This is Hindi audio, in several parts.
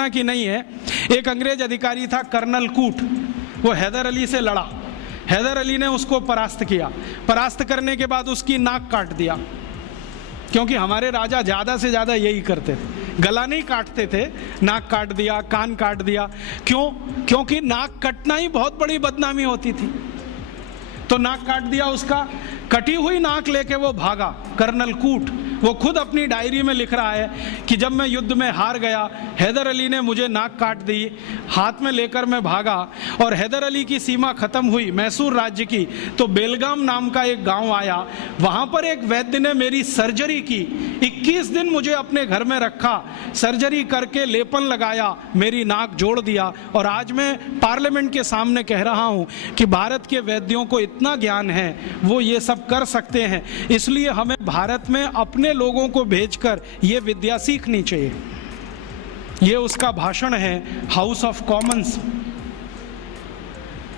कल्पना की नहीं है। एक अंग्रेज अधिकारी था कर्नल कूट, वो हैदर अली से लड़ा, हैदर अली ने उसको परास्त किया, परास्त करने के बाद उसकी नाक काट दिया, क्योंकि हमारे राजा ज़्यादा से ज़्यादा यही करते थे, गला नहीं काटते थे, नाक काट दिया, कान काट दिया। क्यों? क्योंकि नाक कटना ही बहुत बड़ी बदनामी होती थी। तो नाक काट दिया उसका, कटी हुई नाक लेके वो भागा। कर्नल कूट वो खुद अपनी डायरी में लिख रहा है कि जब मैं युद्ध में हार गया, हैदर अली ने मुझे नाक काट दी, हाथ में लेकर मैं भागा, और हैदर अली की सीमा खत्म हुई मैसूर राज्य की, तो बेलगाम नाम का एक गांव आया, वहां पर एक वैद्य ने मेरी सर्जरी की, 21 दिन मुझे अपने घर में रखा, सर्जरी करके लेपन लगाया, मेरी नाक जोड़ दिया, और आज मैं पार्लियामेंट के सामने कह रहा हूं कि भारत के वैद्यों को इतना ज्ञान है, वो ये सब कर सकते हैं। इसलिए हमें भारत में अपने लोगों को भेजकर ये विद्या सीखनी चाहिए। ये उसका भाषण है हाउस ऑफ कॉमन्स।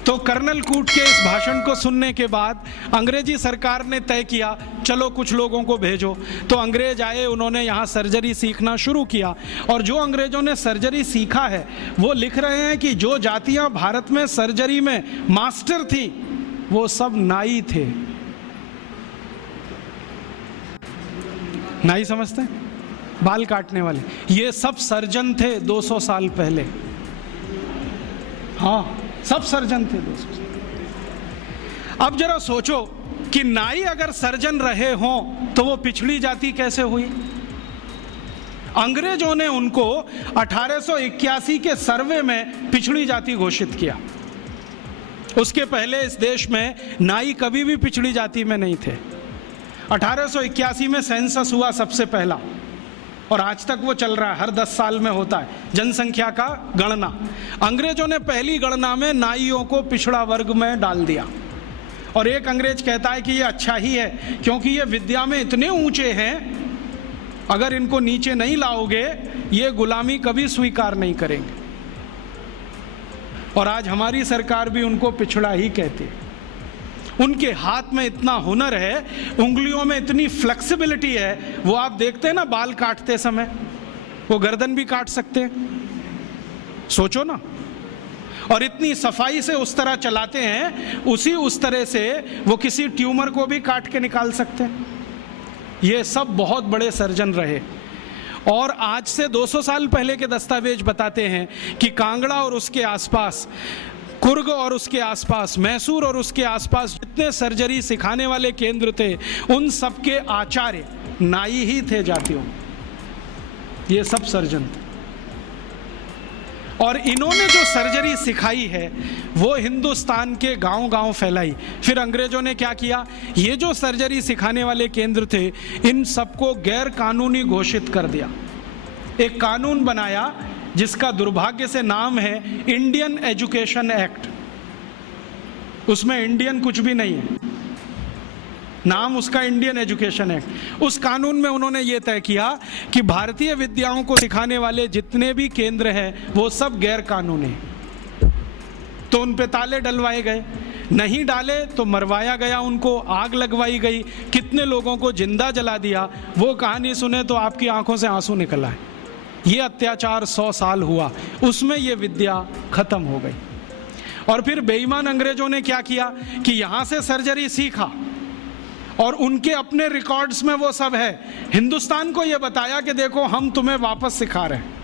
तो कर्नल कूट के इस भाषण को सुनने के बाद अंग्रेजी सरकार ने तय किया, चलो कुछ लोगों को भेजो। तो अंग्रेज आए, उन्होंने यहाँ सर्जरी सीखना शुरू किया, और जो अंग्रेजों ने सर्जरी सीखा है वो लिख रहे हैं कि जो जातियाँ भारत में सर्जरी में मास्टर थी वो सब नाई थे। नाई समझते हैं? बाल काटने वाले, ये सब सर्जन थे 200 साल पहले। हाँ, सब सर्जन थे 200 साल। अब जरा सोचो कि नाई अगर सर्जन रहे हों तो वो पिछड़ी जाति कैसे हुई? अंग्रेजों ने उनको 1881 के सर्वे में पिछड़ी जाति घोषित किया। उसके पहले इस देश में नाई कभी भी पिछड़ी जाति में नहीं थे। 1881 में सेंसस हुआ सबसे पहला, और आज तक वो चल रहा है, हर 10 साल में होता है जनसंख्या का गणना। अंग्रेजों ने पहली गणना में नाइयों को पिछड़ा वर्ग में डाल दिया, और एक अंग्रेज कहता है कि ये अच्छा ही है, क्योंकि ये विद्या में इतने ऊंचे हैं, अगर इनको नीचे नहीं लाओगे ये गुलामी कभी स्वीकार नहीं करेंगे। और आज हमारी सरकार भी उनको पिछड़ा ही कहती है। उनके हाथ में इतना हुनर है, उंगलियों में इतनी फ्लेक्सिबिलिटी है, वो आप देखते हैं ना बाल काटते समय, वो गर्दन भी काट सकते हैं, सोचो ना। और इतनी सफाई से उस तरह चलाते हैं, उस तरह से वो किसी ट्यूमर को भी काट के निकाल सकते हैं। ये सब बहुत बड़े सर्जन रहे। और आज से 200 साल पहले के दस्तावेज बताते हैं कि कांगड़ा और उसके आसपास, कुर्ग और उसके आसपास, मैसूर और उसके आसपास जितने सर्जरी सिखाने वाले केंद्र थे, उन सबके आचार्य नाई ही थे जातियों। ये सब सर्जन थे, और इन्होंने जो सर्जरी सिखाई है वो हिंदुस्तान के गांव-गांव फैलाई। फिर अंग्रेजों ने क्या किया, ये जो सर्जरी सिखाने वाले केंद्र थे, इन सबको गैर कानूनी घोषित कर दिया। एक कानून बनाया जिसका दुर्भाग्य से नाम है इंडियन एजुकेशन एक्ट। उसमें इंडियन कुछ भी नहीं है, नाम उसका इंडियन एजुकेशन एक्ट। उस कानून में उन्होंने ये तय किया कि भारतीय विद्याओं को सिखाने वाले जितने भी केंद्र हैं वो सब गैर कानूनी हैं। तो उन पे ताले डलवाए गए, नहीं डाले तो मरवाया गया, उनको आग लगवाई गई, कितने लोगों को जिंदा जला दिया। वो कहानी सुने तो आपकी आंखों से आंसू निकल आए। ये अत्याचार 100 साल हुआ, उसमें ये विद्या खत्म हो गई। और फिर बेईमान अंग्रेजों ने क्या किया कि यहाँ से सर्जरी सीखा, और उनके अपने रिकॉर्ड्स में वो सब है। हिंदुस्तान को ये बताया कि देखो हम तुम्हें वापस सिखा रहे हैं।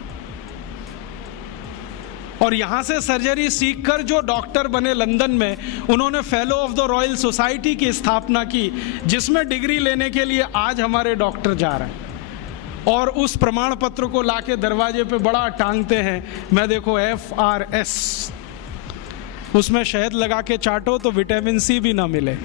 और यहाँ से सर्जरी सीखकर जो डॉक्टर बने लंदन में, उन्होंने fellow of the royal society की स्थापना की, जिसमें डिग्री लेने के लिए आज हमारे डॉक्टर जा रहे हैं। और उस प्रमाण पत्र को लाके दरवाजे पे बड़ा टांगते हैं। मैं देखो FRS, उसमें शहद लगा के चाटो तो विटामिन C भी ना मिले।